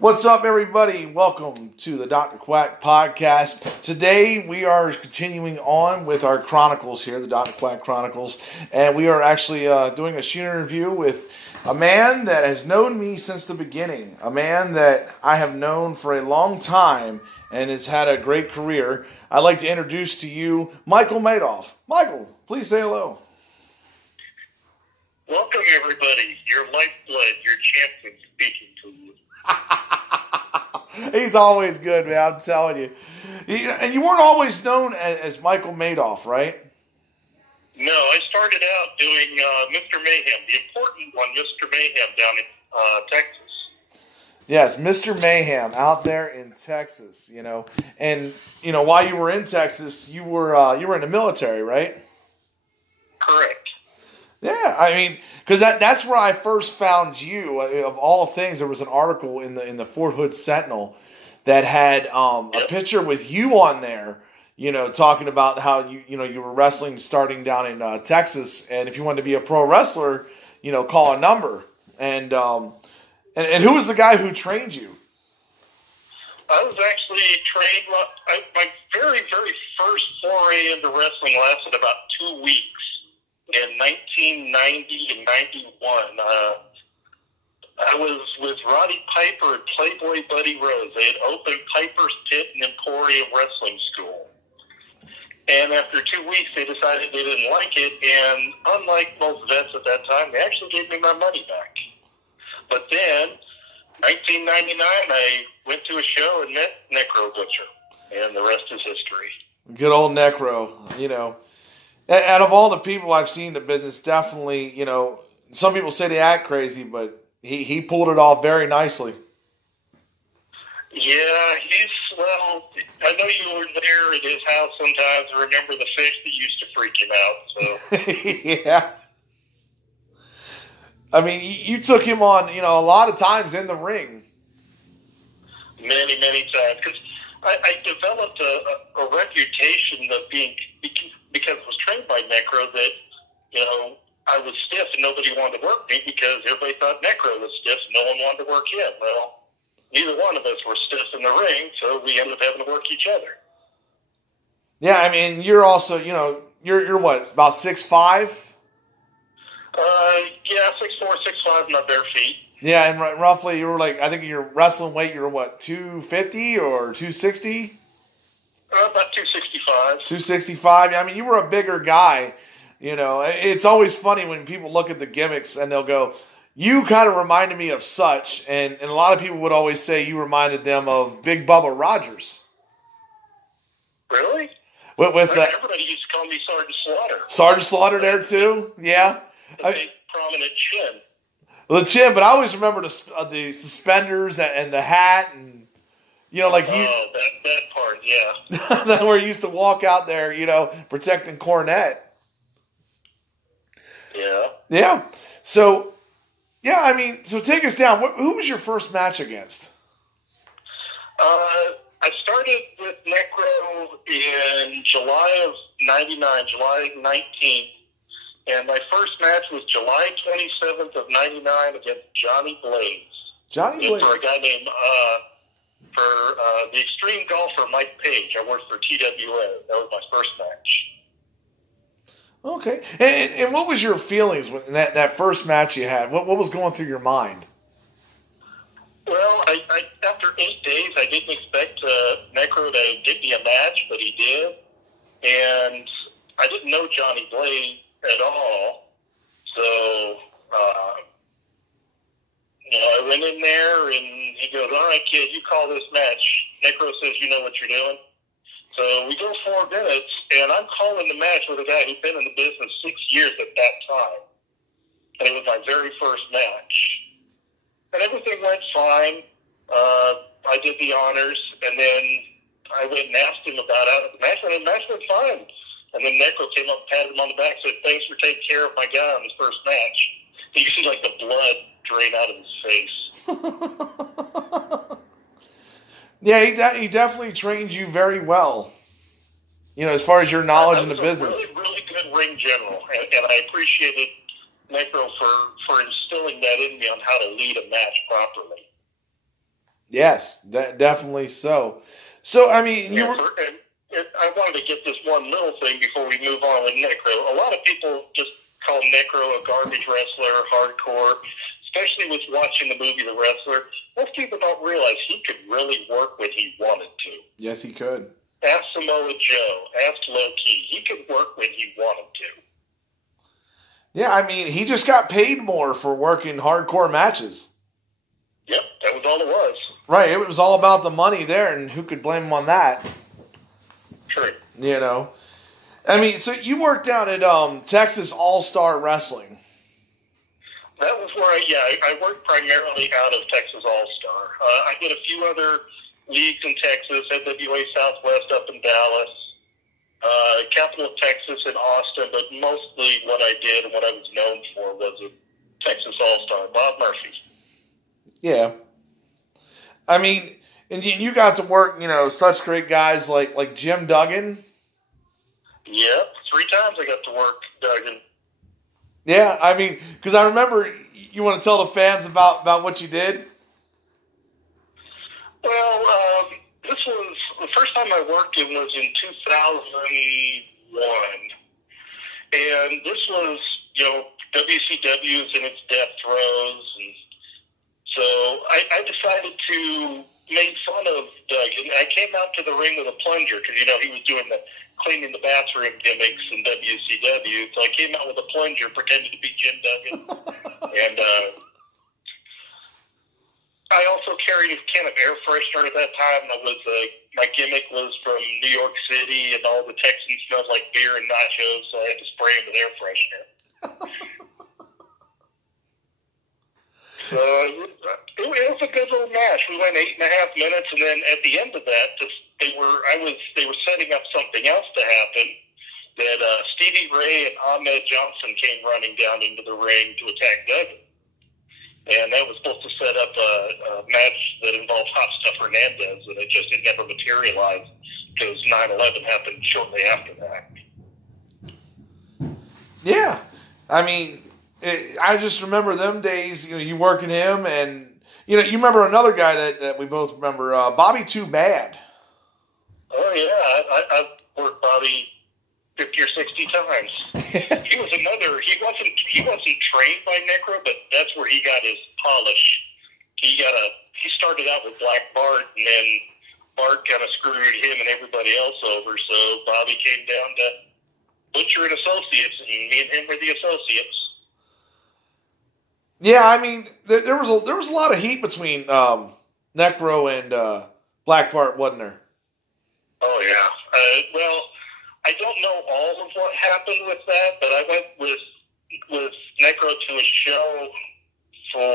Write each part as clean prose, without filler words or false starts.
What's up, everybody? Welcome to the Dr. Quack podcast. Today, we are continuing on with our chronicles here, the Dr. Quack Chronicles, and we are actually doing a shoot interview with a man that has known me since the beginning, a man that I have known for a long time and has had a great career. I'd like to introduce to you Michael Madoff. Michael, please say hello. Welcome, everybody. Your lifeblood, your champion speaking to you. He's always good, man. I'm telling you. And you weren't always known as Michael Madoff, right? No, I started out doing Mr. Mayhem, the important one, Mr. Mayhem, down in Texas. Yes, Mr. Mayhem out there in Texas, And, while you were in Texas, you were in the military, right? Correct. Yeah, I mean, because that's where I first found you. Of all things, there was an article in the Fort Hood Sentinel that had a picture with you on there. Talking about how you were wrestling starting down in Texas, and if you wanted to be a pro wrestler, call a number. And who was the guy who trained you? I was actually trained. My very, very first foray into wrestling lasted about 2 weeks. In 1990 and 91, I was with Roddy Piper and Playboy Buddy Rose. They had opened Piper's Pit and Emporium Wrestling School. And after 2 weeks, they decided they didn't like it. And unlike most vets at that time, they actually gave me my money back. But then, 1999, I went to a show and met Necro Butcher. And the rest is history. Good old Necro, Out of all the people I've seen in the business, definitely, some people say they act crazy, but he pulled it off very nicely. Yeah, I know you were there at his house sometimes. I remember the fish that used to freak him out. So yeah. I mean, you took him on, a lot of times in the ring. Many, many times. Because I developed a reputation of being... because I was trained by Necro that, I was stiff and nobody wanted to work me because everybody thought Necro was stiff and no one wanted to work him. Well, neither one of us were stiff in the ring, so we ended up having to work each other. Yeah, I mean, you're also, you're what, about 6'5"? Yeah, 6'4", 6'5", my bare feet. Yeah, and roughly you were I think your wrestling weight, you were what, 250 or 260? About 265. 265. I mean, you were a bigger guy. It's always funny when people look at the gimmicks and they'll go, you kind of reminded me of such. And a lot of people would always say you reminded them of Big Bubba Rogers. Really? Everybody used to call me Sergeant Slaughter. Sergeant Slaughter there too? Yeah. The big prominent chin. The chin, but I always remember the suspenders and the hat and that part, yeah. That where he used to walk out there, protecting Cornette. Yeah. Yeah. So, so take us down. Who was your first match against? I started with Necro in July of 99, July 19th. And my first match was July 27th of 99 against Johnny Blaze. Johnny Blaze. For a guy named... for the extreme golfer Mike Page. I worked for TWA. That was my first match. Okay. And what was your feelings when that first match you had? What was going through your mind? Well, I after 8 days, I didn't expect Necro to give me a match, but he did. And I didn't know Johnny Blaze at all. So... I went in there, and he goes, all right, kid, you call this match. Necro says you know what you're doing. So we go 4 minutes, and I'm calling the match with a guy who'd been in the business 6 years at that time. And it was my very first match. And everything went fine. I did the honors, and then I went and asked him about the match, and the match went fine. And then Necro came up, patted him on the back, said, thanks for taking care of my guy on his first match. And you see, the blood drain out of his face. Yeah, he definitely trained you very well. As far as your knowledge in the business. Really, really good ring general, and I appreciated Necro for instilling that in me on how to lead a match properly. Yes, definitely so. So, I mean, you Yeah, were. and I wanted to get this one little thing before we move on with Necro. A lot of people just call Necro a garbage wrestler, hardcore, especially with watching the movie The Wrestler. Most people don't realize he could really work when he wanted to. Yes, he could. Ask Samoa Joe. Ask Low Ki. He could work when he wanted to. Yeah, I mean, he just got paid more for working hardcore matches. Yep, that was all it was. Right, it was all about the money there, and who could blame him on that? True. You know, I mean, so you worked down at Texas All Star Wrestling. That was where I worked primarily out of Texas All Star. I did a few other leagues in Texas, NWA Southwest up in Dallas, Capital of Texas in Austin, but mostly what I did and what I was known for was a Texas All Star, Bob Murphy. Yeah. I mean, and you got to work, such great guys like Jim Duggan. Yep, 3 times I got to work Duggan. Yeah, I mean, because I remember you want to tell the fans about what you did? Well, this was the first time I worked him was in 2001, and this was WCW's in its death throes, and so I decided to make fun of Duggan. I came out to the ring with a plunger because he was doing the cleaning the bathroom gimmicks in WCW. So I came out with a plunger, pretending to be Jim Duggan, and I also carried a can of air freshener at that time. My gimmick was from New York City, and all the Texans smelled like beer and nachos, so I had to spray them with air freshener. So it was a good little match. We went 8.5 minutes, and then at the end of that, they were setting up something else to happen. That Stevie Ray and Ahmed Johnson came running down into the ring to attack Duggan, and that was supposed to set up a match that involved Hot Stuff Hernandez, and it never materialized because 9/11 happened shortly after that. Yeah, I mean. I just remember them days, you working him, and, you remember another guy that we both remember, Bobby Too Bad. Oh, yeah, I've worked Bobby 50 or 60 times. He wasn't trained by Necro, but that's where he got his polish. He started out with Black Bart, and then Bart kind of screwed him and everybody else over, so Bobby came down to Butcher and Associates, and me and him were the associates. Yeah, I mean, there was a lot of heat between Necro and Black Bart, wasn't there? Oh yeah. Well, I don't know all of what happened with that, but I went with Necro to a show for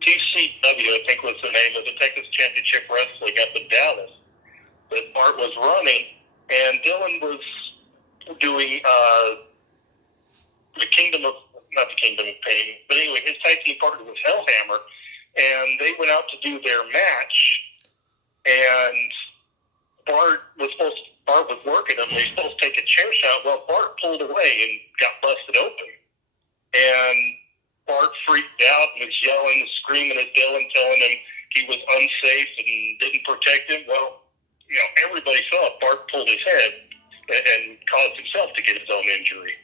TCW, I think was the name of the Texas Championship Wrestling up in Dallas that Bart was running, and Dylan was doing not the Kingdom of Pain, but anyway, his tag team partner was Hellhammer, and they went out to do their match, and Bart was working them. They were supposed to take a chair shot. Well, Bart pulled away and got busted open, and Bart freaked out and was yelling and screaming at Dylan, telling him he was unsafe and didn't protect him. Well, everybody saw it. Bart pulled his head and caused himself to get his own injury.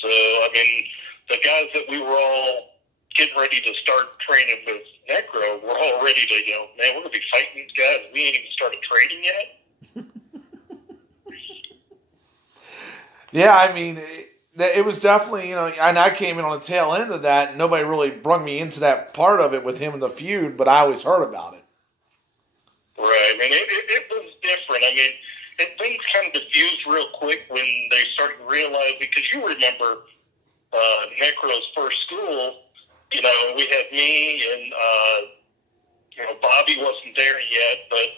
So, I mean, the guys that we were all getting ready to start training with Necro were all ready to, man, we're going to be fighting these guys. We ain't even started training yet. Yeah, I mean, it was definitely, and I came in on the tail end of that, and nobody really brung me into that part of it with him in the feud, but I always heard about it. Right. I mean, it was different. I mean, things kind of diffused real quick when they started realizing, because you remember Necro's first school, we had me and, Bobby wasn't there yet, but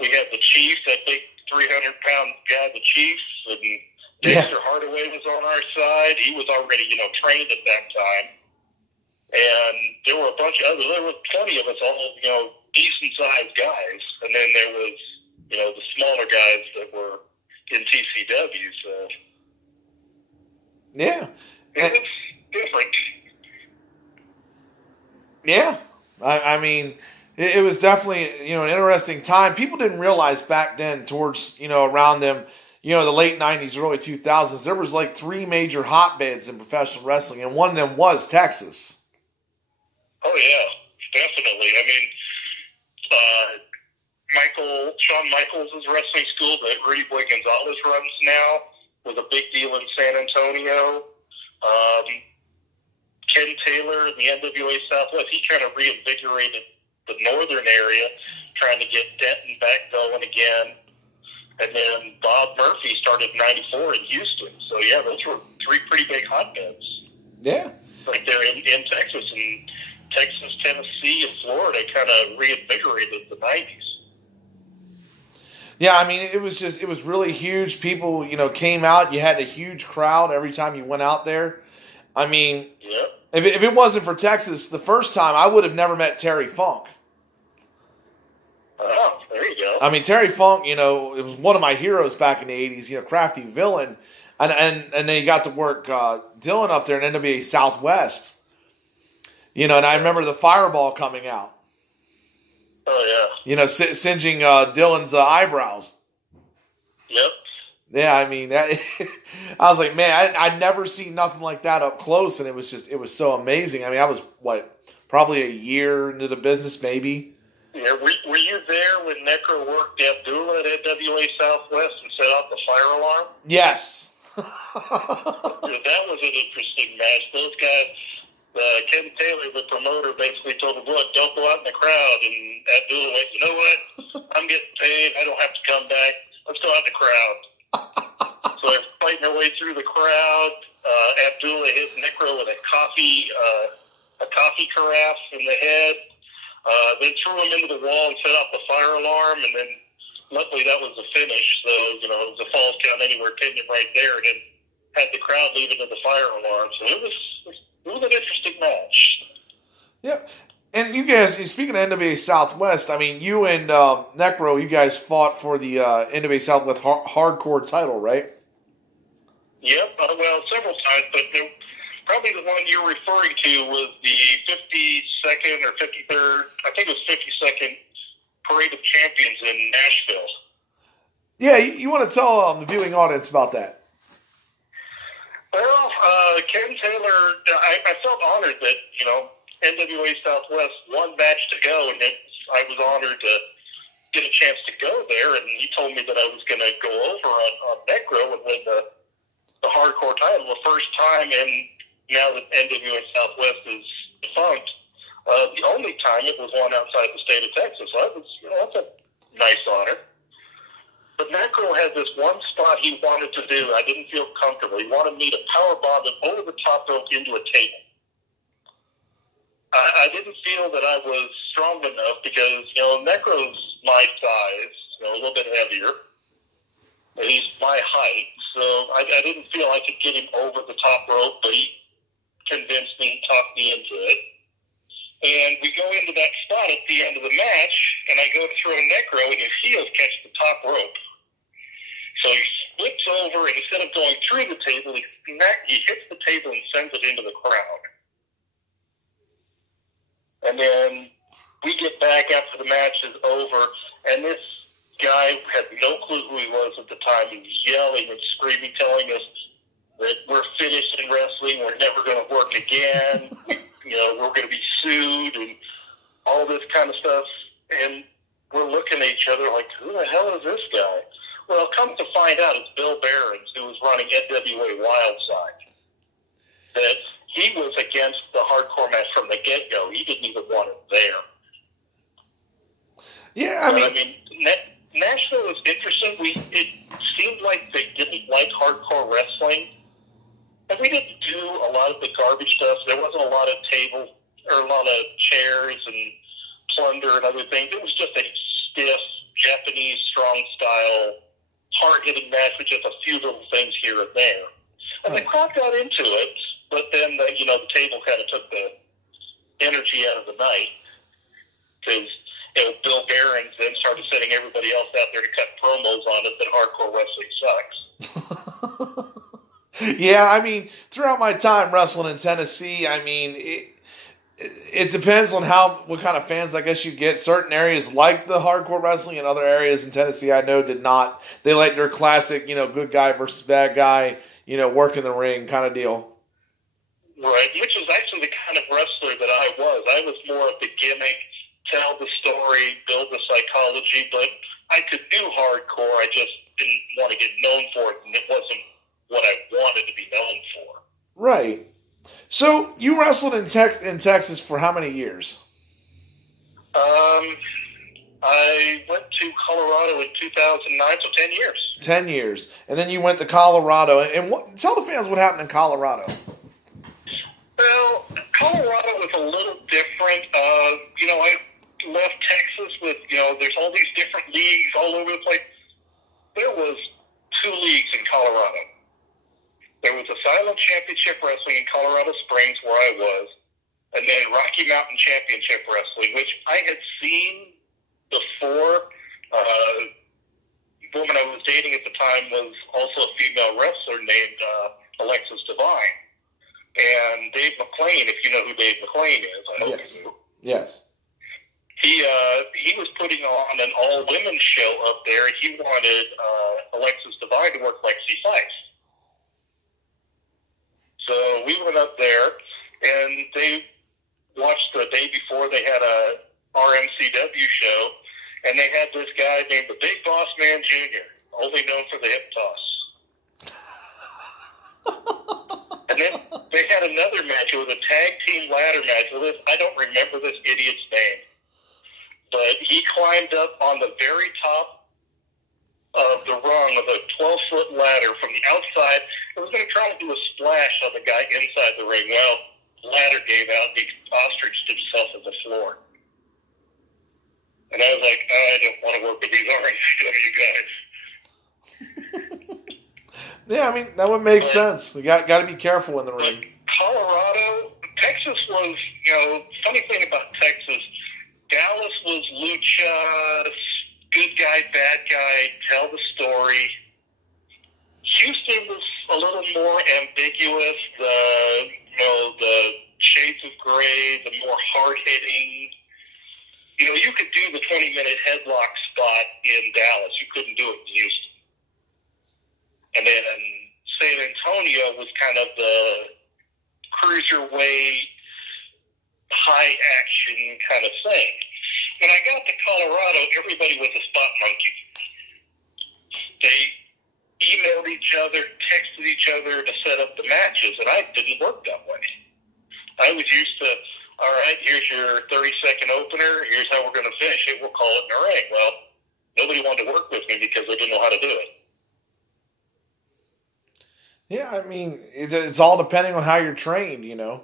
we had the Chief, that big 300-pound guy, the Chief, and Dexter Hardaway was on our side. He was already, trained at that time. And there were there were plenty of us, all, decent-sized guys. And then there was, the smaller guys that were in TCW, so. Yeah. It was different. Yeah. I mean, it was definitely, an interesting time. People didn't realize back then, towards, around them, the late 90s, early 2000s, there was like three major hotbeds in professional wrestling, and one of them was Texas. Oh yeah, definitely. I mean, Shawn Michaels' wrestling school that Rudy Boy Gonzalez runs now was a big deal in San Antonio. Ken Taylor in the NWA Southwest, he kind of reinvigorated the northern area, trying to get Denton back going again. And then Bob Murphy started in '94 in Houston. So yeah, those were three pretty big hotbeds. Yeah. Right there in Texas, and Texas, Tennessee, and Florida kind of reinvigorated the '90s. Yeah, I mean, it was really huge. People, came out. You had a huge crowd every time you went out there. I mean, yep. if it wasn't for Texas, the first time, I would have never met Terry Funk. Oh, there you go. I mean, Terry Funk, it was one of my heroes back in the 80s, crafty villain. And then he got to work Dylan up there in NWA Southwest. And I remember the fireball coming out. Oh, yeah. Singeing Dylan's eyebrows. Yep. Yeah, I mean, I was like, man, I'd never seen nothing like that up close, and it was so amazing. I mean, I was, probably a year into the business, maybe. Yeah, were you there when Necro worked Abdullah at NWA Southwest and set off the fire alarm? Yes. That was an interesting match. Those guys, Ken Taylor, the promoter, basically told him, look, don't go out in the crowd. And Abdullah went, you know what? I'm getting paid. I don't have to come back. Let's go out in the crowd. So they're fighting their way through the crowd. Abdullah hit Necro with a coffee carafe in the head. Then threw him into the wall and set off the fire alarm. And then luckily that was the finish. So, it was a falls count anywhere opinion right there. And then had the crowd leaving to the fire alarm. So it was an interesting match. Yeah. And you guys, speaking of NWA Southwest, I mean, you and Necro, you guys fought for the NWA Southwest hardcore title, right? Yep. Well, several times, but probably the one you're referring to was the 52nd or 53rd, I think it was 52nd Parade of Champions in Nashville. Yeah, you want to tell the viewing audience about that? Well, Ken Taylor, I felt honored that, NWA Southwest one match to go, and I was honored to get a chance to go there, and he told me that I was going to go over on Necro and win the hardcore title the first time, and now that NWA Southwest is defunct, the only time it was one outside the state of Texas. So that was, that's a nice honor. But Necro had this one spot he wanted to do. I didn't feel comfortable. He wanted me to powerbomb him over the top rope into a table. I didn't feel that I was strong enough because, Necro's my size, a little bit heavier. He's my height, so I didn't feel I could get him over the top rope, but he convinced me, talked me into it. And we go into that spot at the end of the match, and I go to throw Necro, and his heels catch the top rope. So he flips over, and instead of going through the table, he hits the table and sends it into the crowd. And then we get back after the match is over, and this guy had no clue who he was at the time. He was yelling and screaming, telling us that we're finished in wrestling, we're never going to work again, we're going to be sued, and all this kind of stuff. And we're looking at each other like, who the hell is this guy? Well, come to find out, it's Bill Behrens, who was running NWA Wildside. That he was against the hardcore match from the get-go. He didn't even want it there. Yeah, I mean Nashville was interesting. It seemed like they didn't like hardcore wrestling. And we didn't do a lot of the garbage stuff. There wasn't a lot of a lot of chairs and plunder and other things. It was just a stiff, Japanese, strong-style, hard-hitting match with just a few little things here and there. And the crowd got into it, but then the table kind of took the energy out of the night because Bill Behrens then started sending everybody else out there to cut promos on it that hardcore wrestling sucks. Yeah, I mean, throughout my time wrestling in Tennessee, I mean, it depends on what kind of fans I guess you get. Certain areas like the hardcore wrestling, and other areas in Tennessee I know did not. They like their classic, good guy versus bad guy, work in the ring kind of deal. Right, which is actually the kind of wrestler that I was. I was more of the gimmick, tell the story, build the psychology, but I could do hardcore. I just didn't want to get known for it, and it wasn't what I wanted to be known for. Right. So you wrestled in Texas for how many years? I went to Colorado in 2009, so 10 years. 10 years. And then you went to Colorado. And tell the fans what happened in Colorado. Well, Colorado was a little different. I left Texas with, there's all these different leagues all over the place. There was 2 leagues in Colorado. There was Asylum Championship Wrestling in Colorado Springs, where I was, and then Rocky Mountain Championship Wrestling, which I had seen before. The woman I was dating at the time was also a female wrestler named Alexis Divine. And Dave McClain, if you know who Dave McClain is, I hope you do. Yes. He was putting on an all-women show up there. He wanted Alexis Divine to work Lexi Fife. So we went up there, and they watched the day before. They had a RMCW show, and they had this guy named the Big Boss Man Jr., only known for the hip toss. And then they had another match. It was a tag team ladder match. I don't remember this idiot's name, but he climbed up on the very top of the rung of a 12-foot ladder from the outside. I was going to try to do a splash on the guy inside the ring. Well, the ladder gave out. The ostrich stood himself on the floor. And I was like, I don't want to work with these RMCW guys. Yeah, I mean, that would make sense. You got to be careful in the ring. Colorado, Texas was, funny thing about Texas, Dallas was lucha, good guy, bad guy, tell the story. Houston was a little more ambiguous, the shades of gray, the more hard-hitting. You could do the 20-minute headlock spot in Dallas. You couldn't do it in Houston. And then San Antonio was kind of the cruiserweight, high-action kind of thing. When I got to Colorado, everybody was a spot monkey. They emailed each other, texted each other to set up the matches, and I didn't work that way. I was used to, all right, here's your 30-second opener, here's how we're going to finish it, we'll call it in the ring. Well, nobody wanted to work with me because they didn't know how to do it. Yeah, I mean, it's all depending on how you're trained, Yeah.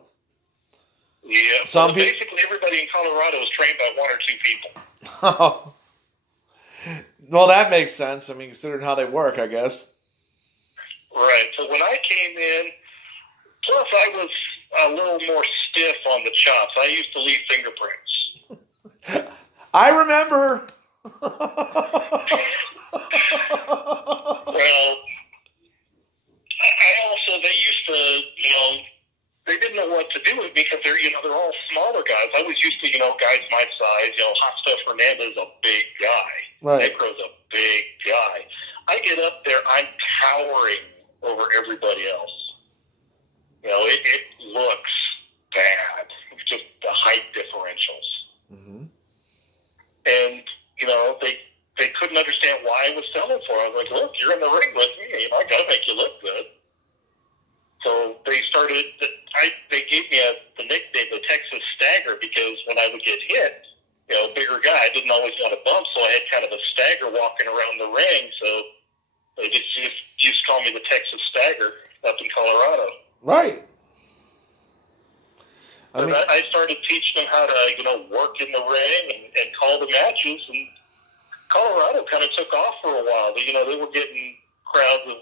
Basically, everybody in Colorado was trained by 1 or 2 people. Oh. Well, that makes sense. I mean, considering how they work, I guess. Right. So when I came in, plus I was a little more stiff on the chops. I used to leave fingerprints. I remember. Well, they used to, they didn't know what to do with me because they're all smaller guys. I was used to, guys my size. Hot Stuff Hernandez is a big guy. Right. Necro's a big guy. I get up there, I'm towering over everybody else. It looks bad. It's just the height differentials. Mm-hmm. And, they couldn't understand why I was selling for it. I was like, look, you're in the ring with me. I got to make you look good. So they started, they gave me the nickname, the Texas Stagger, because when I would get hit, bigger guy, I didn't always want to bump, so I had kind of a stagger walking around the ring. So they just used to call me the Texas Stagger up in Colorado. Right. I started teaching them how to, work in the ring and call the matches, and Colorado kind of took off for a while. They were getting crowds of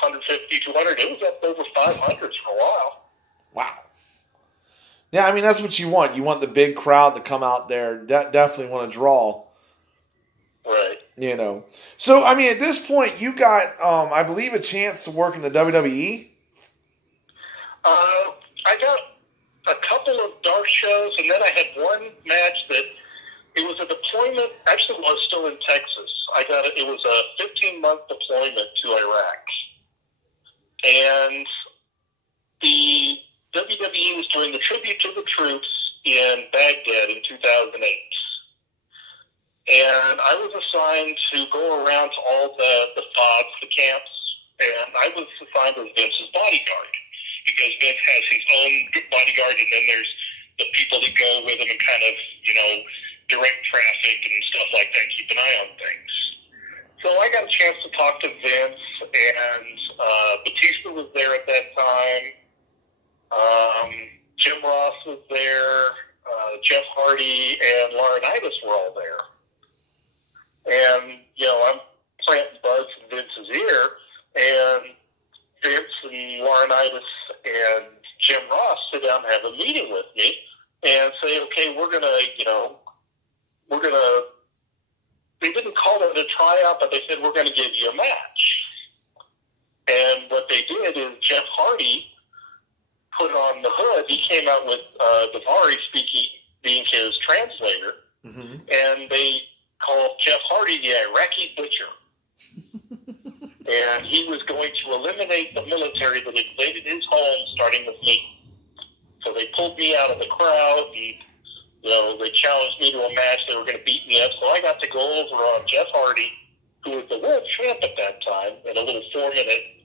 150, 200. It was up over 500 for a while. Wow. Yeah, I mean, that's what you want. You want the big crowd to come out there. Definitely want to draw. Right. So, I mean, at this point, you got, I believe, a chance to work in the WWE? I got a couple of dark shows, and then I had one match that it was a deployment. Actually, I was still in Texas. It was a 15-month deployment to Iraq, and the WWE was doing the tribute to the troops in Baghdad in 2008. And I was assigned to go around to all the FOBs, the camps, and I was assigned as Vince's bodyguard, because Vince has his own bodyguard, and then there's the people that go with him and kind of, direct traffic and stuff like that, keep an eye on things. So I got a chance to talk to Vince, and Batista was there at that time. Jim Ross was there. Jeff Hardy and Laurinaitis were all there. And, I'm planting buds in Vince's ear, and Vince and Laurinaitis and Jim Ross sit down and have a meeting with me and say, okay, they didn't call it a tryout, but they said, we're going to give you a match. And what they did is Jeff Hardy put on the hood. He came out with Daivari being his translator, and they called Jeff Hardy the Iraqi Butcher. And he was going to eliminate the military that invaded his home, starting with me. So they pulled me out of the crowd, and they challenged me to a match. They were going to beat me up. So I got to go over on Jeff Hardy, who was the world champ at that time, in a little 4-minute,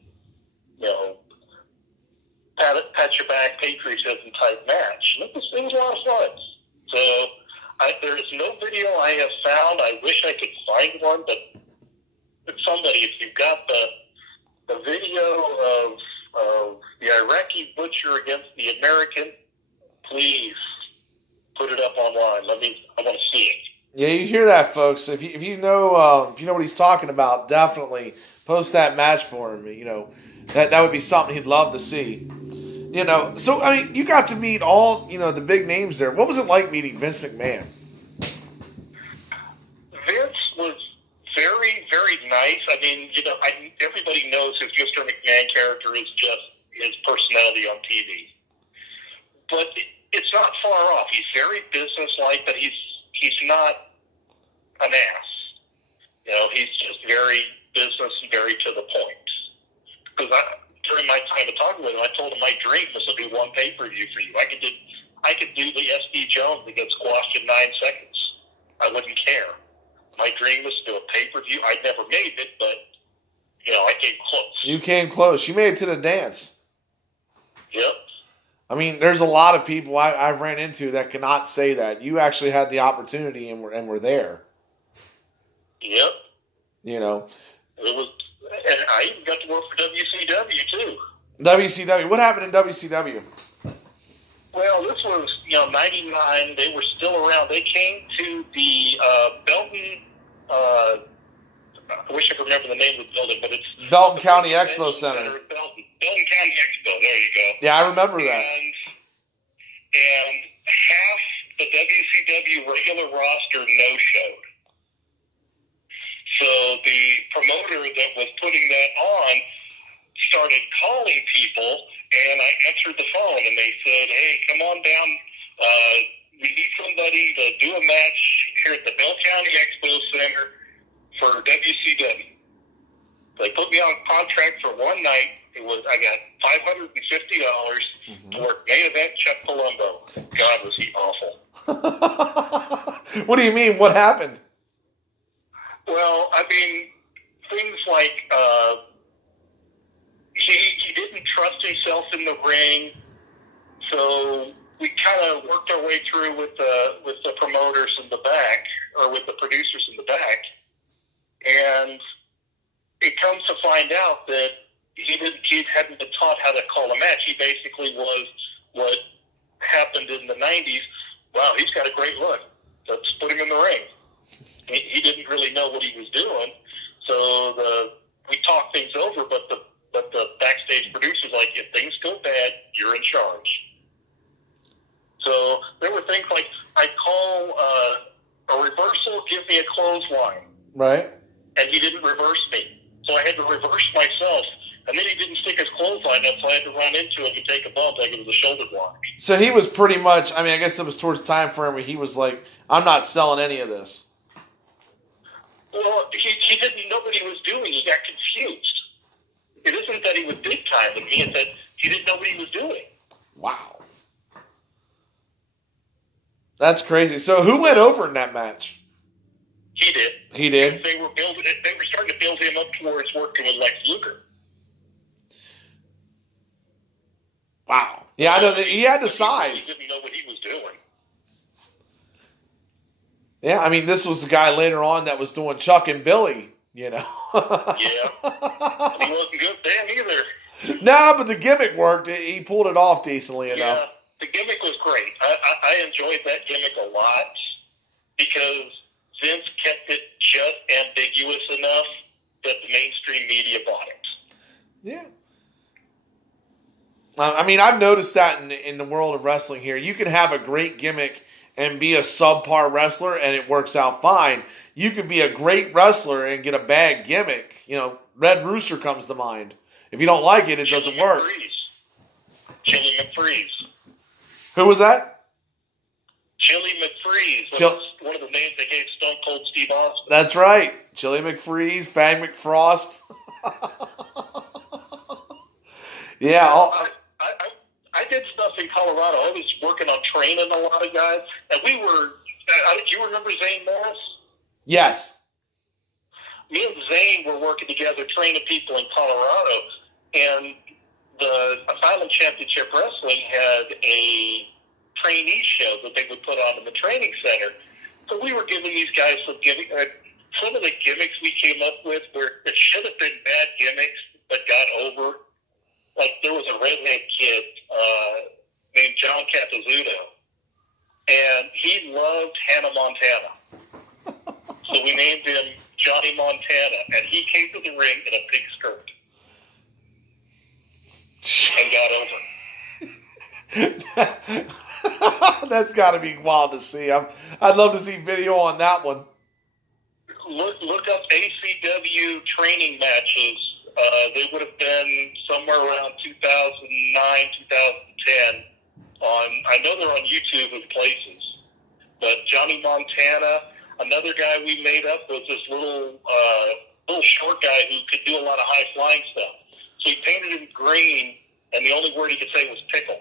pat your back, patriotism type match. And it was a lot of fun. So there is no video I have found. I wish I could find one, but somebody, if you've got the video of the Iraqi Butcher against the American, please put it up online. I want to see it. Yeah, you hear that, folks. If you know what he's talking about, definitely post that match for him. That would be something he'd love to see. So I mean, you got to meet all the big names there. What was it like meeting Vince McMahon? Vince was very, very nice. I mean, everybody knows his Mr. McMahon character is just his personality on TV, but it's not far off. He's very businesslike, but he's not an ass. He's just very business and very to the point. Because during my time of talking with him, I told him my dream was to do one pay-per-view for you. I could do the SD Jones that gets squashed in 9 seconds. I wouldn't care. My dream was to do a pay-per-view. I never made it, but I came close. You came close. You made it to the dance. Yep. I mean, there's a lot of people I've ran into that cannot say that. You actually had the opportunity and were there. Yep. It was, and I even got to work for WCW too. WCW. What happened in WCW? Well, this was 99. They were still around. They came to the Belton. I wish I could remember the name of the building, but it's Belton County Expo Center. Belton County Expo. There you go. Yeah, I remember that. And half the WCW regular roster no-showed. So the promoter that was putting that on started calling people, and I answered the phone, and they said, hey, come on down. We need somebody to do a match here at the Bell County Expo Center for WCW. They put me on contract for one night. I got $550 to work main event Chuck Palumbo. God, was he awful. What do you mean? What happened? Well, I mean, things like he didn't trust himself in the ring, so we kind of worked our way through with the promoters in the back, or with the producers in the back, and it comes to find out that he hadn't been taught how to call a match. He basically was what happened in the 90s. Wow, he's got a great look. Let's put him in the ring. He didn't really know what he was doing, so we talked things over. But the backstage producer's like, if things go bad, you're in charge. So there were things like, I'd call a reversal, give me a clothesline. Right. And he didn't reverse me. So I had to reverse myself. And then he didn't stick his clothesline up, so I had to run into him and take a bump like it was a shoulder block. So he was pretty much, I mean, I guess it was towards the time frame where he was like, I'm not selling any of this. Well, he didn't know what he was doing. He got confused. It isn't that he was big time with me. It's that he didn't know what he was doing. Wow. That's crazy. So who went over in that match? He did. He did? They were starting to build him up towards working with Lex Luger. Wow. Yeah, I know that he had the size. He didn't know what he was doing. Yeah, I mean, this was the guy later on that was doing Chuck and Billy, you know. Yeah. And he wasn't good then either. No, but the gimmick worked. He pulled it off decently enough. Yeah, the gimmick was great. I enjoyed that gimmick a lot because Vince kept it just ambiguous enough that the mainstream media bought it. Yeah. I mean, I've noticed that in the world of wrestling here. You can have a great gimmick and be a subpar wrestler, and it works out fine. You could be a great wrestler and get a bad gimmick. You know, Red Rooster comes to mind. If you don't like it, it doesn't work. Chili McFreeze. Who was that? Chili McFreeze. That was one of the names they gave Stone Cold Steve Austin. That's right. Chili McFreeze, Fang McFrost. Yeah. I did stuff in Colorado. I was working on training a lot of guys. And we were, do you remember Zane Morris? Yes. Me and Zane were working together training people in Colorado. And the Asylum Championship Wrestling had a trainee show that they would put on in the training center. So we were giving these guys some of the gimmicks we came up with where it should have been bad gimmicks but got over. Like there was a redhead kid named John Capizzuto, and he loved Hannah Montana. So we named him Johnny Montana, and he came to the ring in a pink skirt and got over. That's got to be wild to see. I'd love to see video on that one. Look up ACW training matches. They would have been somewhere around 2009, 2010. I know they're on YouTube in places. But Johnny Montana, another guy we made up was this little short guy who could do a lot of high flying stuff. So he painted him green, and the only word he could say was pickle.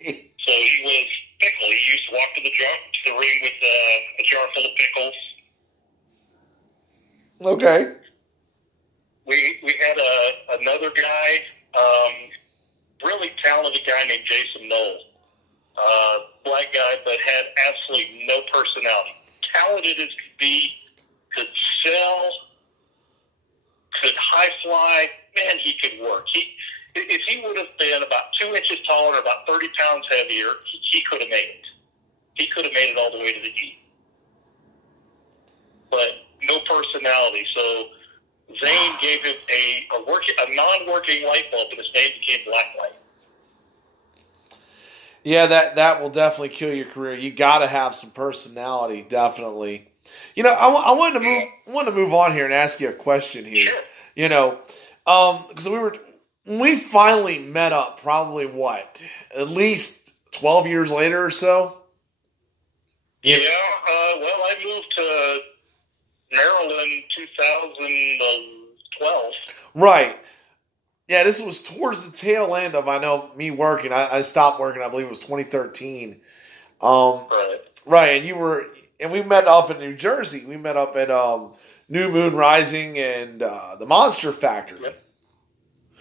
So he was pickle. He used to walk to the ring with a jar full of pickles. Okay. We had another guy, really talented guy named Jason Knoll. Black guy, but had absolutely no personality. Talented as could be, could sell, could high fly. Man, he could work. If he would have been about 2 inches taller, about 30 pounds heavier, he could have made it. He could have made it all the way to the E. But no personality. So Zane gave him a non-working light bulb, and his name became Blacklight. Yeah, that will definitely kill your career. You got to have some personality, definitely. You know, I wanted to move on here and ask you a question here. Sure. You know, because we finally met up. Probably at least 12 years later or so. Yeah. Well, I moved to Maryland 2012. Right. Yeah, this was towards the tail end of, me working. I stopped working, I believe it was 2013. Right. Right, and we met up in New Jersey. We met up at New Moon Rising and the Monster Factory.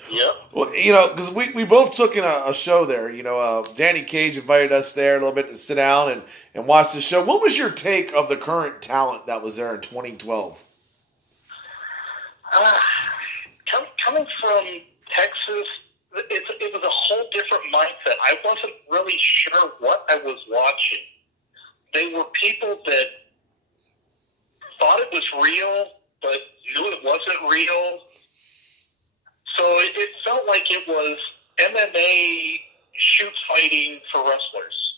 Yep. Well, you know, because we both took in a show there. You know, Danny Cage invited us there a little bit to sit down and watch the show. What was your take of the current talent that was there in 2012? Coming from Texas, it was a whole different mindset. I wasn't really sure what I was watching. They were people that thought it was real, but knew it wasn't real. So it felt like it was MMA shoot fighting for wrestlers.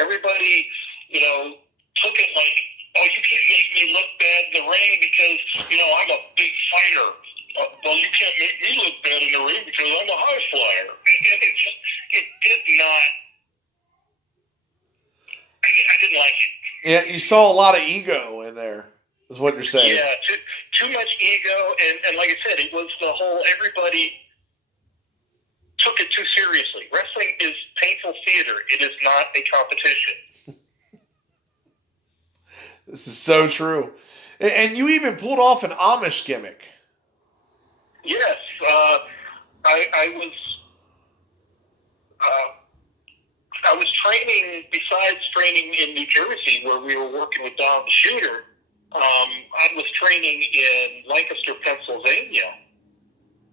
Everybody, took it like, oh, you can't make me look bad in the ring because, I'm a big fighter. well, you can't make me look bad in the ring because I'm a high flyer. It did not. I didn't like it. Yeah, you saw a lot of ego in there, is what you're saying. Yeah, too much ego, and like I said, it was the whole everybody took it too seriously. Wrestling is painful theater. It is not a competition. This is so true. And you even pulled off an Amish gimmick. Yes, I was training. Besides training in New Jersey, where we were working with Don the Shooter, I was training in Lancaster, Pennsylvania,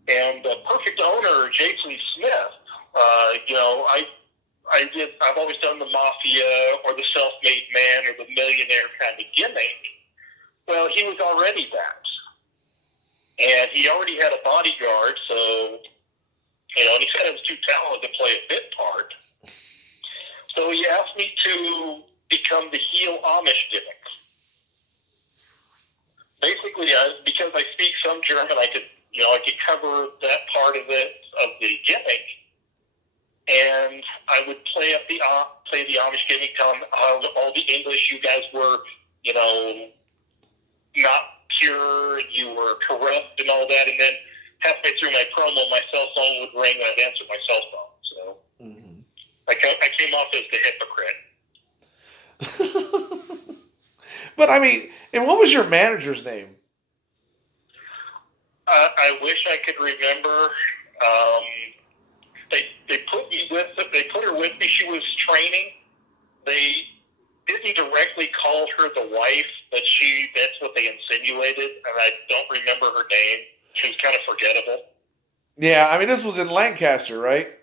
and the Perfect Owner, Jason Smith. I've always done the mafia or the self-made man or the millionaire kind of gimmick. Well, he was already that. And he already had a bodyguard, so, and he said I was too talented to play a bit part. So he asked me to become the heel Amish gimmick. Basically, because I speak some German, I could cover that part of it, of the gimmick, and I would play the Amish gimmick, tell them all the English you guys were, not pure, and you were corrupt and all that, and then halfway through my promo, my cell phone would ring, and I'd answer my cell phone. So I came off as the hypocrite. But I mean, and what was your manager's name? I wish I could remember. They put her with me. She was training. They didn't directly call her the wife, but that's what they insinuated, and I don't remember her name. She was kind of forgettable. Yeah, I mean, this was in Lancaster, right?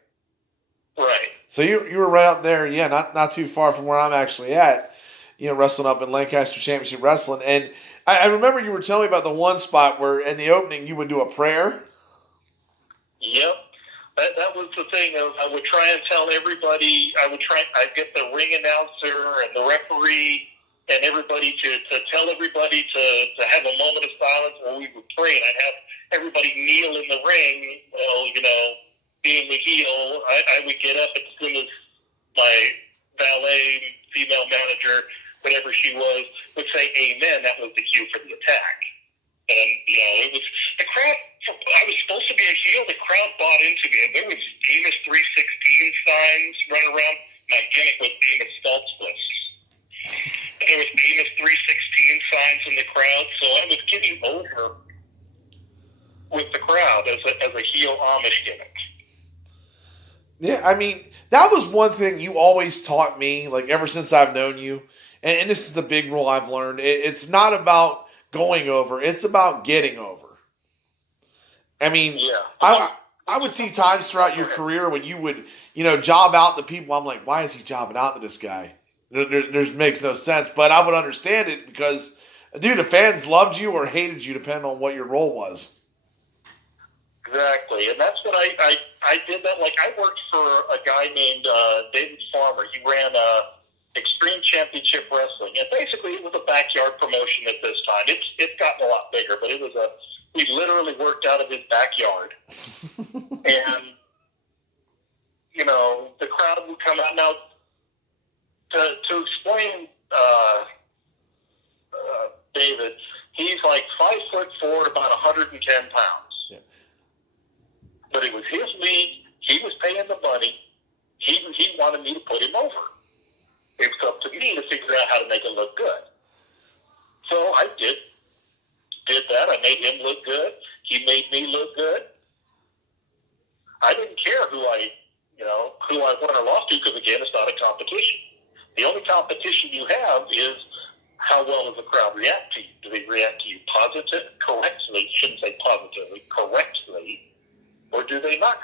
Right. So you were right up there, yeah, not too far from where I'm actually at, wrestling up in Lancaster Championship Wrestling. And I remember you were telling me about the one spot where in the opening you would do a prayer. Yep. That was the thing. I would try and tell everybody. I'd get the ring announcer and the referee and everybody to tell everybody to have a moment of silence while we would pray. And I'd have everybody kneel in the ring. Well, being the heel, I would get up as soon as my valet, female manager, whatever she was, would say amen. That was the cue for the attack. And, it was the crowd. I was supposed to be a heel. The crowd bought into me. There was Amos 316 signs running around. My gimmick was Amos Falspless. There was Amos 316 signs in the crowd. So I was getting over with the crowd as a heel Amish gimmick. Yeah, I mean, that was one thing you always taught me, like ever since I've known you. And this is the big rule I've learned. It's not about going over. It's about getting over. I mean, yeah. I would see times throughout your career when you would, job out to people. I'm like, why is he jobbing out to this guy? There makes no sense. But I would understand it because, dude, the fans loved you or hated you depending on what your role was. Exactly. And that's what I did that. Like, I worked for a guy named David Farmer. He ran Extreme Championship Wrestling. And basically it was a backyard promotion at this time. It's gotten a lot bigger, but we literally worked out of his backyard. And, the crowd would come out. Now, to explain David, he's like 5'4", about 110 pounds. Yeah. But it was his league. He was paying the money. He wanted me to put him over. It was up to me to figure out how to make it look good. So I did that. I made him look good. He made me look good. I didn't care who I won or lost to, because again, it's not a competition. The only competition you have is how well does the crowd react to you? Do they react to you correctly? Shouldn't say positively, correctly, or do they not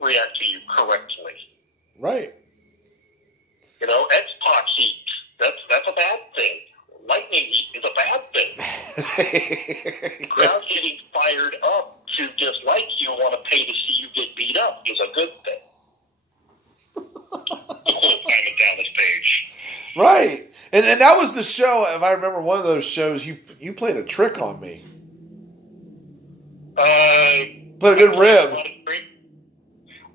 react to you correctly? Right. X-Pac heat. That's a bad thing. Lightning heat is a bad thing. Crowd getting fired up to dislike you and want to pay to see you get beat up is a good thing. Simon Dallas Page. Right. And that was the show, if I remember one of those shows, you played a trick on me. Put a good rib.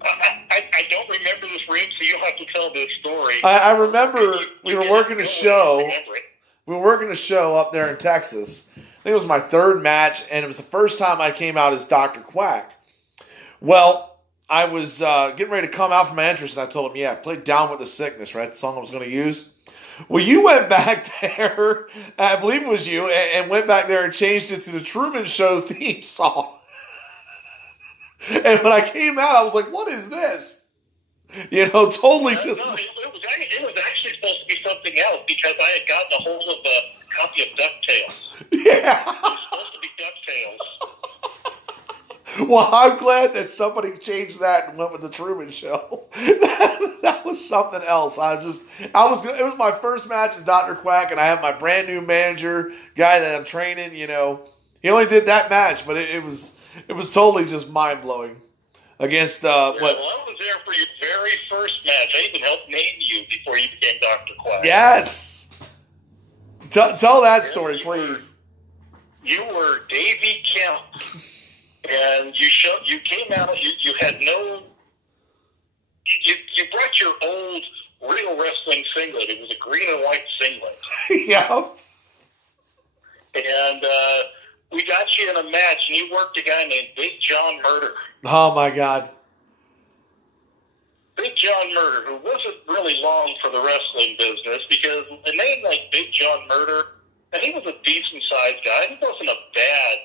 I don't remember this rib, so you'll have to tell this story. I remember we were working a show. We were working a show up there in Texas. I think it was my third match, and it was the first time I came out as Dr. Quack. Well, I was getting ready to come out for my entrance, and I told him, yeah, play Down with the Sickness, right? The song I was going to use. Well, you went back there, I believe it was you, and went back there and changed it to the Truman Show theme song. And when I came out, I was like, what is this? Totally just... No, it was actually supposed to be something else because I had gotten a hold of a copy of DuckTales. Yeah. It was supposed to be DuckTales. Well, I'm glad that somebody changed that and went with the Truman Show. That was something else. It was my first match as Dr. Quack, and I have my brand new manager, guy that I'm training, He only did that match, but it was totally just mind-blowing. Against, Well, I was there for your very first match. I even helped name you before you became Dr. Quack. Yes! Tell that story, please. You were Davey Kemp, and you came out, you had no... You brought your old real wrestling singlet. It was a green and white singlet. Yeah. And we got you in a match, and you worked a guy named Big John Murder. Oh, my God. Big John Murder, who wasn't really long for the wrestling business, because a name like Big John Murder, and he was a decent-sized guy. He wasn't a bad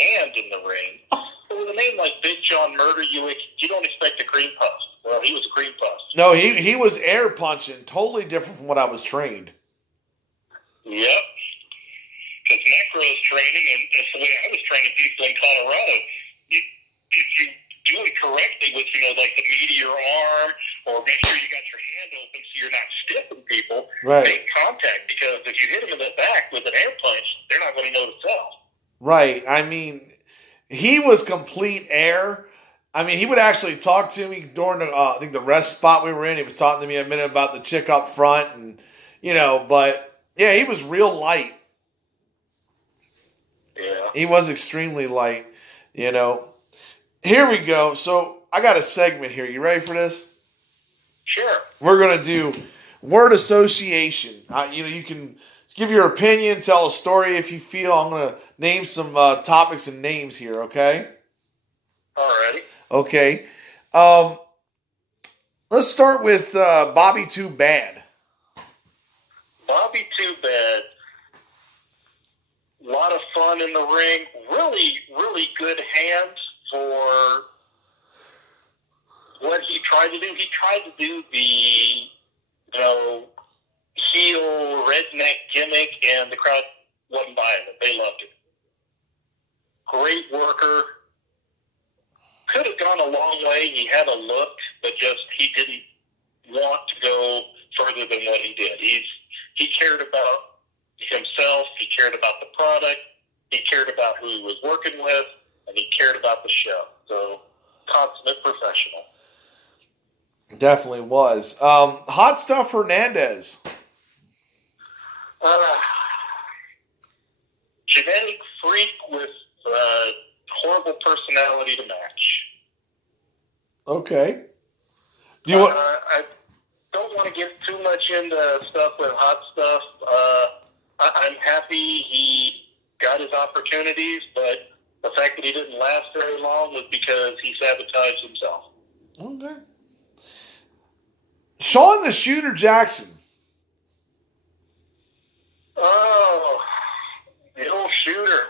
hand in the ring. But with a name like Big John Murder, you don't expect a cream puff. Well, he was a cream puff. No, he was air punching, totally different from what I was trained. Yep. Because Necro's training, and that's the way I was training people in Colorado. If you do it correctly with, like the meteor arm, or make sure you got your hand open so you're not stiffing people, right. Make contact, because if you hit them in the back with an air punch, they're not going to know to sell. Right. I mean, he was complete air. I mean, he would actually talk to me during I think the rest spot we were in. He was talking to me a minute about the chick up front, and but yeah, he was real light. Yeah. He was extremely light, Here we go. So I got a segment here. You ready for this? Sure. We're going to do word association. You can give your opinion, tell a story if you feel. I'm going to name some topics and names here, okay? Alrighty. Okay. Let's start with Bobby Too Bad. Bobby Too Bad. A lot of fun in the ring. Really, really good hands for what he tried to do. He tried to do the, heel redneck gimmick, and the crowd wasn't buying it. They loved it. Great worker. Could have gone a long way. He had a look, but he didn't want to go further than what he did. He cared about himself. He cared about the product. He cared about who he was working with, and he cared about the show. So, consummate professional. Definitely was. Hot Stuff Hernandez. Genetic freak with horrible personality to match. Okay. I don't want to get too much into stuff with Hot Stuff. I'm happy he got his opportunities, but the fact that he didn't last very long was because he sabotaged himself. Okay. Sean the Shooter Jackson. Oh, the old shooter.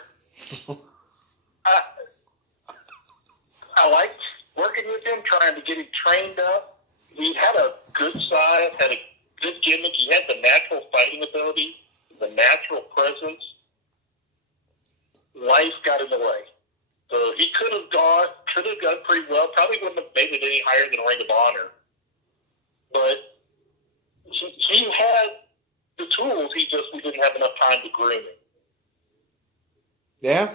I liked working with him, trying to get him trained up. He had a good size, had a good gimmick. He had the natural fighting ability, the natural presence. Life got in the way. So he could have done pretty well. Probably wouldn't have made it any higher than Ring of Honor. But he had the tools, we didn't have enough time to groom him. Yeah.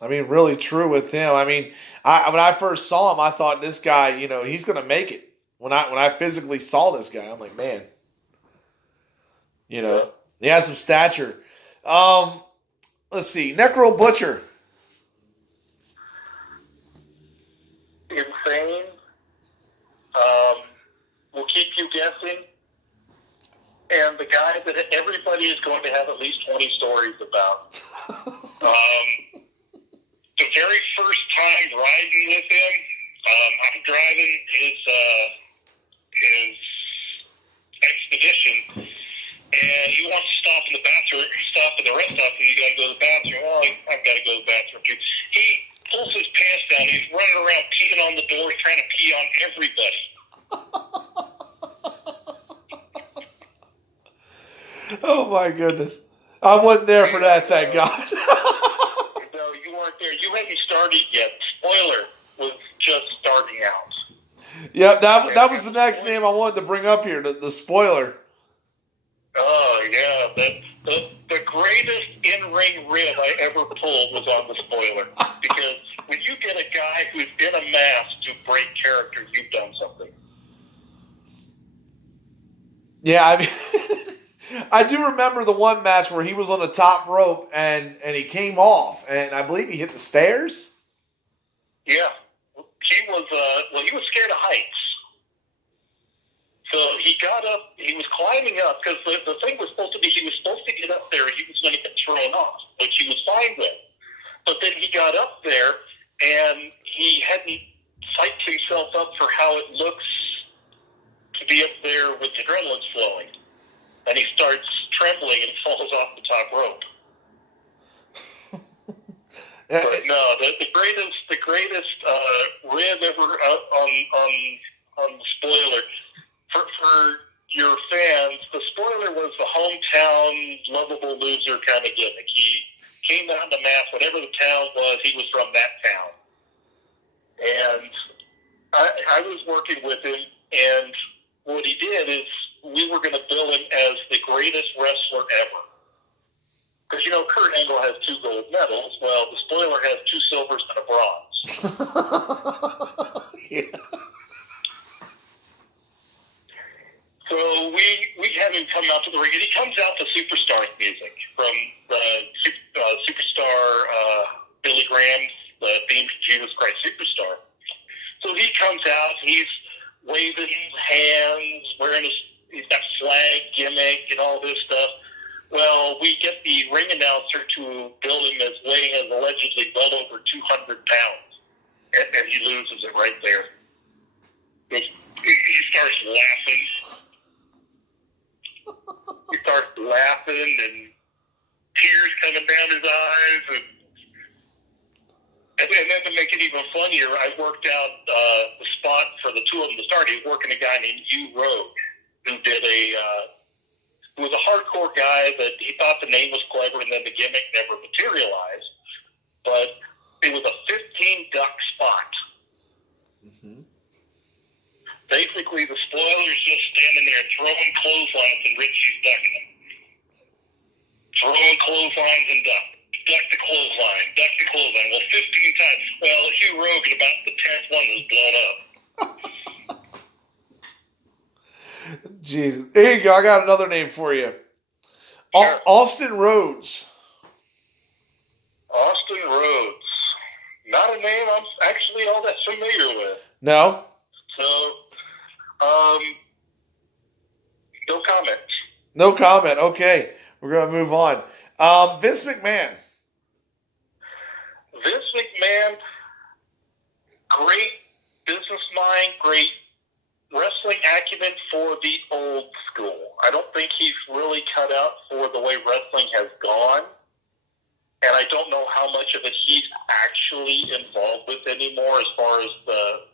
I mean, really true with him. I mean, when I first saw him, I thought this guy, he's going to make it. When I physically saw this guy, I'm like, man, he has some stature. Let's see, Necro Butcher. insane, will keep you guessing, and the guy that everybody is going to have at least 20 stories about. The very first time riding with him, I'm driving his expedition, and he wants to stop in the bathroom, stop at the rest stop, and you got to go to the bathroom. Well, I've got to go to the bathroom too. He pulls his pants down. He's running around peeing on the doors, trying to pee on everybody. Oh my goodness! I wasn't there for that. Thank God. No, you weren't there. You hadn't started yet. Spoiler was just starting out. Yeah, that was the next name I wanted to bring up here. The spoiler. Oh yeah, the greatest in-ring rib I ever pulled was on the spoiler. Because when you get a guy who's in a mask to break character, you've done something. Yeah, I mean, I do remember the one match where he was on the top rope and he came off, and I believe he hit the stairs. Yeah, he was he was scared of heights. So he got up, he was climbing up, because the thing was supposed to be, he was supposed to get up there, he was going to get thrown off, which he was fine with. But then he got up there, and he hadn't psyched himself up for how it looks to be up there with the adrenaline flowing. And he starts trembling and falls off the top rope. But no, the greatest rib ever on the spoiler. For your fans, the spoiler was the hometown lovable loser kind of gimmick. He came out in the mask, whatever the town was, he was from that town. And I was working with him, and what he did is we were going to bill him as the greatest wrestler ever. Because, Kurt Angle has 2 gold medals. Well, the spoiler has 2 silvers and a bronze. Yeah. So we have him come out to the ring, and he comes out to Superstar music from the Superstar Billy Graham, the theme to Jesus Christ Superstar. So he comes out, he's waving his hands, he's got flag gimmick and all this stuff. Well, we get the ring announcer to bill him as weighing as allegedly well over 200 pounds, and he loses it right there. He starts laughing. He starts laughing, and tears coming down his eyes, and then to make it even funnier, I worked out the spot for the 2 of them to start. He was working a guy named Hugh Rogue, who was a hardcore guy that he thought the name was clever, and then the gimmick never materialized. But it was a 15-duck spot. Mm-hmm. Basically, the spoiler's just standing there throwing clotheslines, and Richie's ducking them. Throwing clotheslines and duck the clothesline, duck the clothesline. Well, 15 times. Well, Hugh Rogue at about the 10th one was blown up. Jeez. There you go. I got another name for you. Sure. Austin Rhodes. Austin Rhodes. Not a name I'm actually all that familiar with. No? So, no comment. No comment. Okay. We're going to move on. Vince McMahon. Vince McMahon, great business mind, great wrestling acumen for the old school. I don't think he's really cut out for the way wrestling has gone, and I don't know how much of it he's actually involved with anymore as far as the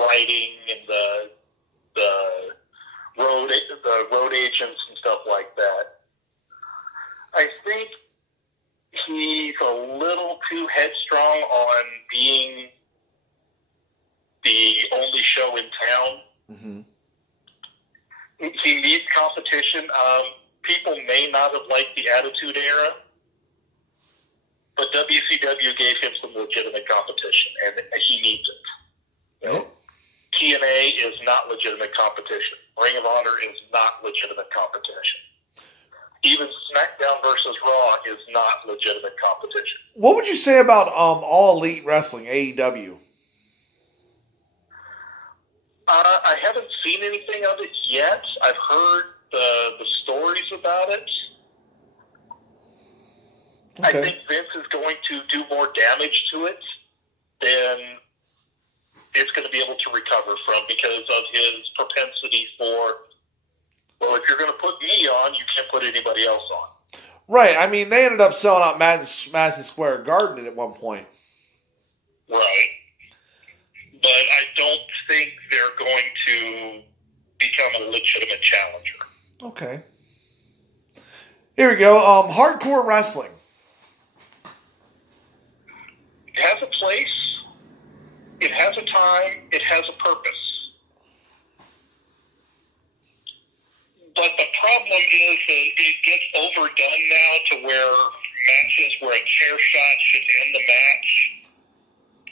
writing and the road agents and stuff like that. I think he's a little too headstrong on being the only show in town. Mm-hmm. He needs competition. People may not have liked the Attitude Era, but WCW gave him some legitimate competition, and he needs it. TNA is not legitimate competition. Ring of Honor is not legitimate competition. Even SmackDown versus Raw is not legitimate competition. What would you say about All Elite Wrestling, AEW? I haven't seen anything of it yet. I've heard the stories about it. Okay. I think Vince is going to do more damage to it than it's going to be able to recover from because of his propensity for, well, if you're going to put me on, you can't put anybody else on. Right. I mean, they ended up selling out Madison Square Garden at one point. Right. But I don't think they're going to become a legitimate challenger. Okay. Here we go. Hardcore wrestling. It has a place. It has a time. It has a purpose. But the problem is that it gets overdone now to where matches where a chair shot should end the match,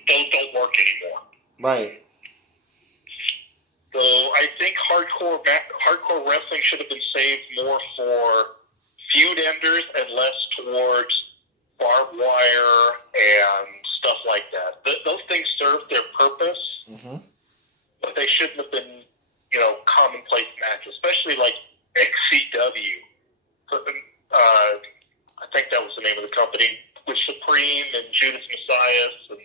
those don't work anymore. Right. So I think hardcore wrestling should have been saved more for feud enders and less towards barbed wire and stuff like that. Those things serve their purpose, but they shouldn't have been, commonplace matches, especially like XCW. I think that was the name of the company, with Supreme and Judas Messiah and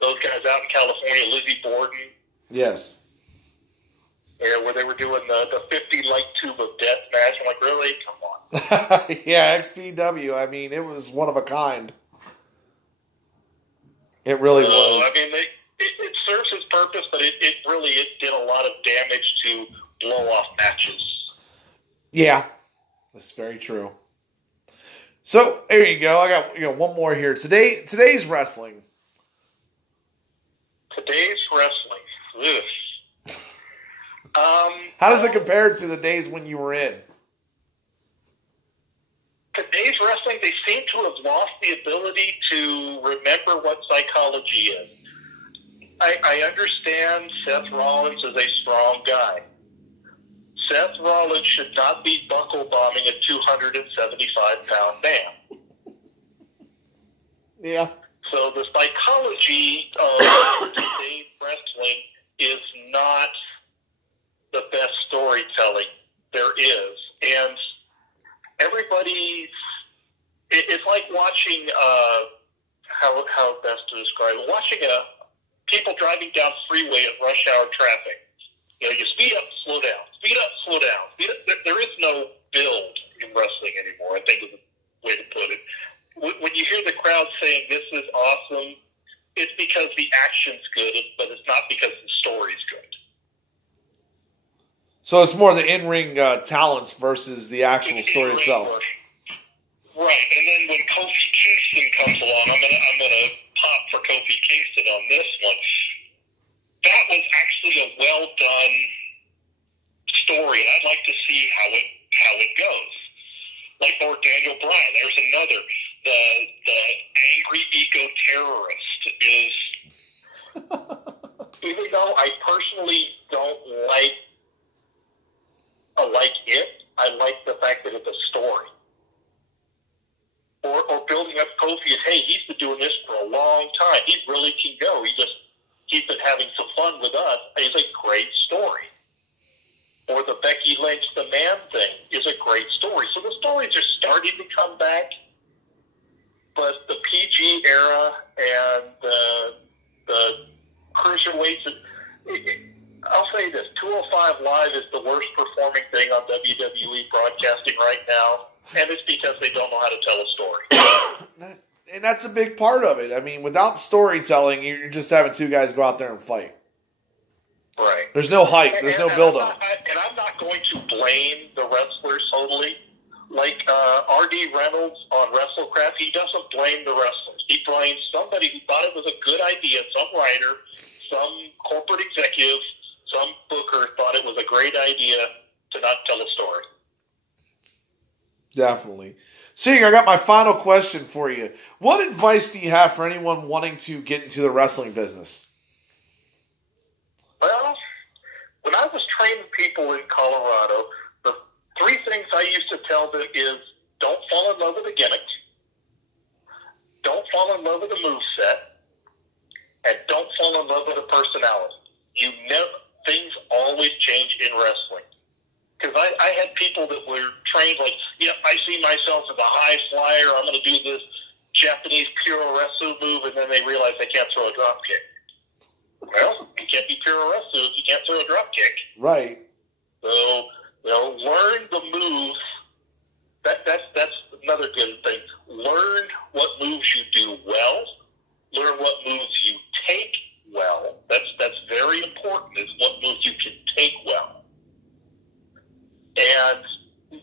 those guys out in California, Lizzie Borden. Yes. Yeah, where they were doing the 50 light tube of death match. I'm like, really? Come on. Yeah, XPW. I mean, it was one of a kind. It really was. I mean, it serves its purpose, but it did a lot of damage to blow off matches. Yeah, that's very true. So there you go. I got one more here. Today's wrestling. Today's wrestling. Ugh. How does it compare to the days when you were in? Today's wrestling, they seem to have lost the ability to remember what psychology is. I understand Seth Rollins is a strong guy. Seth Rollins should not be buckle bombing a 275-pound man. Yeah. So the psychology of today's wrestling is not the best storytelling there is. And everybody, it's like watching, how best to describe it, watching people driving down freeway at rush hour traffic. You speed up, slow down. Speed up, slow down. There is no build in wrestling anymore, I think is the way to put it. When you hear the crowd saying, this is awesome, it's because the action's good, but it's not because the story's good. So it's more the in-ring talents versus the actual story itself. Right, and then when Kofi Kingston comes along, I'm gonna pop for Kofi Kingston on this one. That was actually a well done story, and I'd like to see how it goes. Like for Daniel Bryan, there's another. The angry eco terrorist is, even though I personally don't like it, I like the fact that it's a story. Or building up Kofi as, hey, he's been doing this for a long time. He really can go. He's been having some fun with us. It's a great story. Or the Becky Lynch, the man thing is a great story. So the stories are starting to come back, but the PG era and the cruiserweights, I'll say this, 205 Live is the worst performing thing on WWE broadcasting right now, and it's because they don't know how to tell a story. And that's a big part of it. I mean, without storytelling, you're just having two guys go out there and fight. Right. There's no hype. There's no build-up. And I'm not going to blame the wrestlers totally. Like R.D. Reynolds on WrestleCraft, he doesn't blame the wrestlers. He blames somebody who thought it was a good idea, some writer, some corporate executive, some booker thought it was a great idea to not tell a story. Definitely. Seeing, I got my final question for you. What advice do you have for anyone wanting to get into the wrestling business? Well, when I was training people in Colorado, the three things I used to tell them is don't fall in love with a gimmick, don't fall in love with a moveset, and don't fall in love with a personality. things always change in wrestling. Because I had people that were trained like, yep, I see myself as a high flyer. I'm going to do this Japanese puroresu move, and then they realize they can't throw a drop kick. Well, you can't be puroresu if you can't throw a drop kick. Right. So, learn the moves. That's another good thing. Learn what moves you do well. Learn what moves you take well. That's very important, is what moves you can take well. And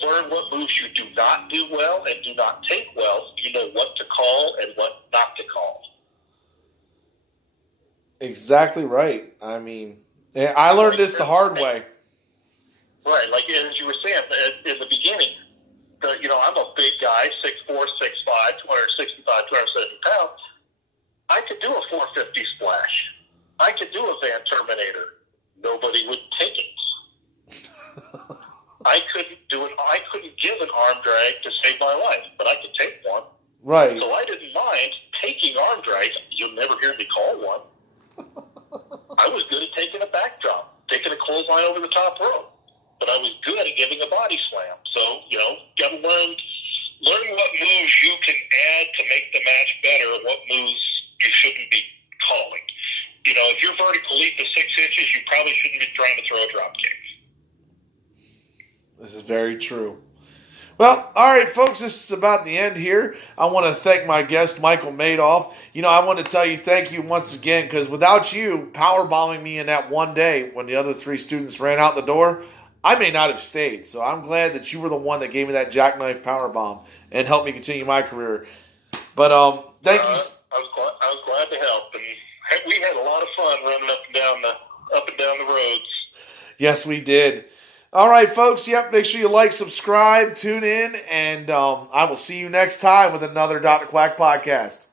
learn what moves you do not do well and do not take well, so you know what to call and what not to call. Exactly right. I mean, I learned this the hard way. Right, like as you were saying in the beginning, I'm a big guy, 6'4", 6'5", 265, 270 pounds. I could do a 450 splash. I could do a Van Terminator. Nobody would take it. I couldn't give an arm drag to save my life, but I could take one. Right. So I didn't mind taking arm drags. You'll never hear me call one. I was good at taking a backdrop, taking a clothesline over the top rope, but I was good at giving a body slam. So, got to learn what moves you can add to make the match better and what moves you shouldn't be calling. If your vertical leap is 6 inches, you probably shouldn't be trying to throw a drop kick. This is very true. Well, all right, folks, this is about the end here. I want to thank my guest, Michael Madoff. I want to tell you thank you once again, because without you powerbombing me in that one day when the other 3 students ran out the door, I may not have stayed. So I'm glad that you were the one that gave me that jackknife powerbomb and helped me continue my career. But thank you. I was glad to help, and we had a lot of fun running up and down the roads. Yes, we did. All right, folks. Yep, make sure you like, subscribe, tune in, and I will see you next time with another Dr. Quack podcast.